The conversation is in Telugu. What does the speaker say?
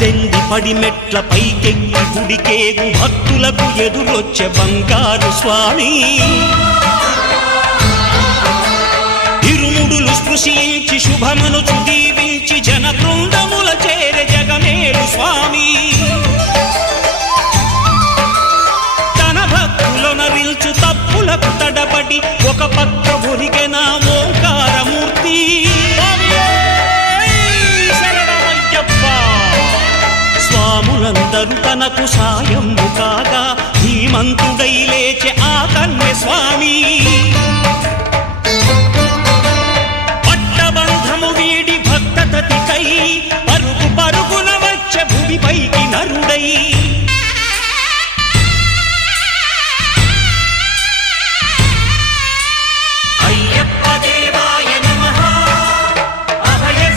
18 పడిమెట్ల పైకెక్కి గుడికేగు భక్తులకు ఎదురొచ్చే బంగారు స్వామి ఇరుముడులు స్పృశించి శుభమనుచు దీవించి జన బృందముల చేరే జగమేలు స్వామి తన భక్తులొనరిల్చు తప్పులకు తడబడి ఒక పక్క ఒరిగెన ఓంకారమూర్తి స్వాములందరూ తనకు సాయము కాగా ధీమంతుడై లేచే ఆ కన్య స్వామి పట్టబంధము వీడి భక్తతతికై పరుగు పరుగున వచ్చే భూమిపైకి నరుడై